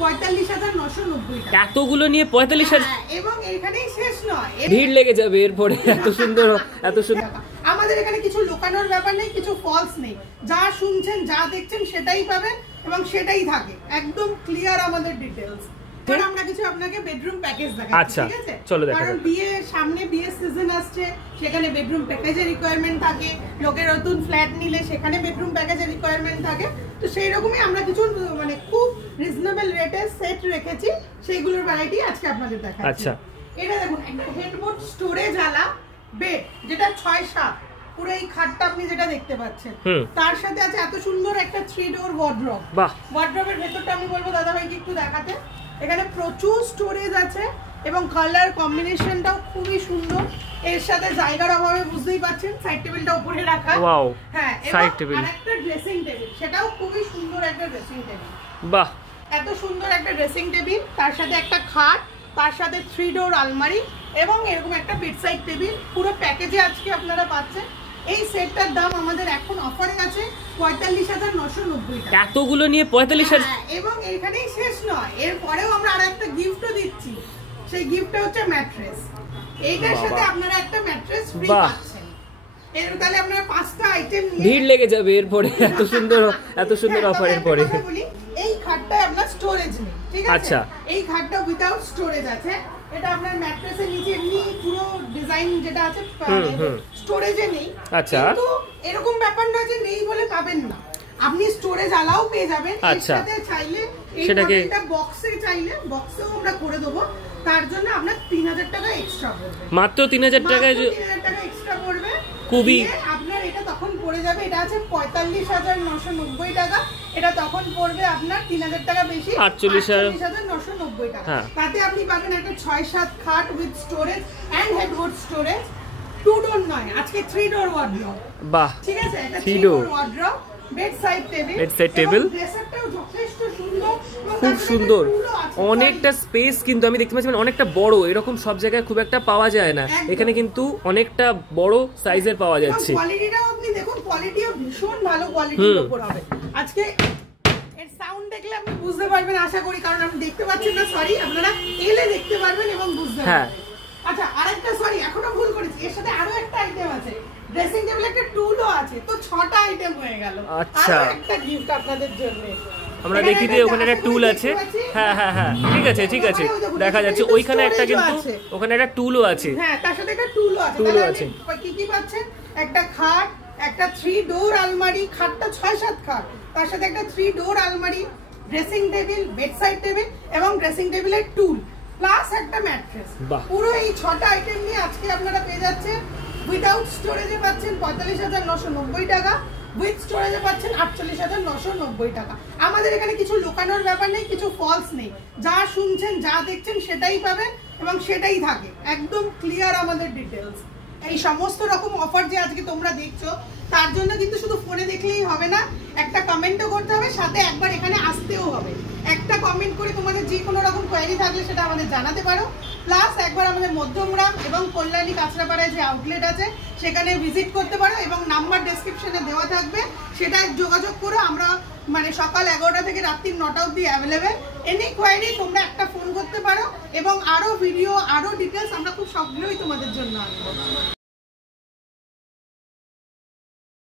45,990 টাকা। এতগুলো নিয়ে 45,000 এবং এখানেই শেষ নয়, ভিড় লেগে যাবে এরপরে। এত সুন্দর আমাদের এখানে কিছু লুকানোর ব্যাপার নেই, কিছু ফলস নেই, যা শুনছেন যা দেখছেন সেটাই পাবেন এবং সেটাই থাকে, একদম ক্লিয়ার আমাদের ডিটেইলস। আমরা কিছু আপনাকে বেডরুম প্যাকেজ দেখাচ্ছি, ঠিক আছে? চলো দেখা যাক। কারণ সামনে বিয়ের সিজন আসছে, সেখানে বেডরুম প্যাকেজের রিকোয়ারমেন্ট থাকে, লোকের নতুন ফ্ল্যাট নিলে সেখানে বেডরুম প্যাকেজের রিকোয়ারমেন্ট থাকে। তো সেই রকমই আমরা কিছু মানে খুব রিজনেবল রেটে সেট রেখেছি, সেইগুলোর ভ্যারাইটি আজকে আপনাদের দেখাচ্ছি। আচ্ছা, এটা দেখুন, একটা হেডবোর্ড স্টোরেজ আলা বেড, যেটা 6-7, পুরো এই খাটটা আপনি যেটা দেখতে পাচ্ছেন, তার সাথে আছে এত সুন্দর একটা 3 ডোর ওয়ার্ড্রপ। বাহ, ওয়ার্ড্রপের ভেতরটা আমি বলবো দাদা ভাইকে একটু দেখাতে। এখানে প্রচুর স্টোরেজ আছে এবং কালার কম্বিনেশনটাও খুবই সুন্দর। এর সাথে জায়গার অভাবে বুঝতেই পাচ্ছেন সাইড টেবিলটা উপরে রাখা। ওয়াও, হ্যাঁ, সাইড টেবিল আর একটা ড্রেসিং টেবিল, সেটাও খুবই সুন্দর একটা ড্রেসিং টেবিল। বাহ, এত সুন্দর একটা ড্রেসিং টেবিল, তার সাথে একটা খাট, তার সাথে 3 ডোর আলমারি এবং এরকম একটা বেডসাইড টেবিল, পুরো প্যাকেজে আজকে আপনারা পাচ্ছেন। এই সেটটার দাম আমাদের এখন অফারে আছে 45,990 টাকা। এতগুলো নিয়ে 45,000। এবং এখানেই শেষ নয়, এরপরেও আমরা আরেকটা গিফটও দিচ্ছি। সেই গিফটটা হচ্ছে ম্যাট্রেস। এইটার সাথে আপনারা একটা ম্যাট্রেস ফ্রি পাচ্ছেন। এর তাহলে আপনারা 5টা আইটেম নিয়ে ভিড় লেগে যাবে এরপরে। এত সুন্দর অফারের পরে। এই খাটটা আপনার স্টোরেজ নেই, ঠিক আছে? আচ্ছা, এই খাটটা উইদাউট স্টোরেজ আছে। এটা আপনার ম্যাট্রেসের নিচে এমনি পুরো ডিজাইন যেটা আছে স্টোরেজে নেই। আচ্ছা, কিন্তু এরকম ব্যাপার না যে নেই বলে পাবেন না, আপনি স্টোরেজ আলাও পেয়ে যাবেন। এর সাথে চাইলে সেটাকে বক্সে চাইলে বক্সেও আমরা করে দেবো, তার জন্য আপনার 3,000 টাকা এক্সট্রা পড়বে। মাত্র 3,000 টাকায় 3,000 টাকা এক্সট্রা পড়বে। খুবই আপনার এটা তখন পড়ে যাবে, এটা আছে 45,990 টাকা, এটা তখন পড়বে আপনার 3,000 টাকা বেশি, 48,990 টাকা। তাতে আপনি পাবেন একটা 6-7 খাট with storage and headboard storage, 2 door নয়, আজকে 3 ডোর ওয়ার্ড্রপ। বাহ, ঠিক আছে, একটা 3 ডোর ওয়ার্ড্রপ, বেডসাইড টেবিল, ড্রেসারটাও যথেষ্ট সুন্দর, খুব সুন্দর, অনেকটা স্পেস, কিন্তু আমি দেখতে পাচ্ছি মানে অনেকটা বড়, এরকম সব জায়গায় খুব একটা পাওয়া যায় না, এখানে কিন্তু অনেকটা বড় সাইজের পাওয়া যাচ্ছে। কোয়ালিটিটাও আপনি দেখুন, কোয়ালিটিও ভীষণ ভালো কোয়ালিটির উপর হবে। আজকে এর সাউন্ড দেখলে আপনি বুঝতে পারবেন আশা করি, কারণ আপনি দেখতে পাচ্ছেন না, সরি, আপনারা এলে দেখতে পারবেন এবং বুঝতে পারবেন। আচ্ছা, আরেকটা সরি, এখনো ভুল করেছি, এর সাথে আরো একটা আইটেম আছে, ড্রেসিং টেবিল, একটা টুলও আছে, তো 6টা আইটেম হয়ে গেল। আচ্ছা, আর একটা গিফট আপনাদের জন্য আমরা দেখি যে ওখানে একটা টুল আছে। হ্যাঁ, ঠিক আছে, দেখা যাচ্ছে ওইখানে একটা, কিন্তু ওখানে একটা টুলও আছে। হ্যাঁ, তার সাথে একটা টুলও আছে। কি কি পাচ্ছেন? একটা খাট, একটা 3 ডোর আলমারি, খাটটা 6-7 খাট, তার সাথে একটা 3 ডোর আলমারি, ড্রেসিং টেবিল, বেডসাইড টেবিল এবং ড্রেসিং টেবিলের টুল, প্লাস একটা ম্যাট্রেস। পুরো এই 6টা আইটেম নিয়ে আজকে আপনারা পেয়ে যাচ্ছেন। উইদাউট স্টোরেজে পাচ্ছেন 45,990 টাকা, উইথ স্টোরেজে পাচ্ছেন 48,990 টাকা। আমাদের এখানে কিছু লুকানোর ব্যাপার নেই, কিছু ফলস নেই, যা শুনছেন যা দেখছেন সেটাই পাবেন এবং সেটাই থাকে, একদম ক্লিয়ার আমাদের ডিটেইলস। এই সমস্ত রকম অফার যে আজকে তোমরা দেখছো, তার জন্য কিন্তু শুধু ফোনে দেখলেই হবে না, একটা কমেন্টও করতে হবে, সাথে একবার এখানে আসতেও হবে। একটা কমেন্ট করে তোমাদের যে কোনো রকম কোয়েরি থাকলে সেটা আমাদের জানাতে পারো, প্লাস একবার আমাদের মধ্যমগ্রাম এবং কল্যাণী কাঁচরাপাড়ায় যে আউটলেট আছে সেখানে ভিজিট করতে পারো, এবং নাম্বার ডেসক্রিপশনে দেওয়া থাকবে, সেটা যোগাযোগ করে আমরা মানে সকাল 11টা থেকে রাত্রি 9টা অবধি অ্যাভেলেবেল। এনি কোয়েরি তোমরা একটা ফোন করতে পারো, এবং আরো ভিডিও, আরো ডিটেলস আমরা খুব শীঘ্রই তোমাদের জন্য আনবো।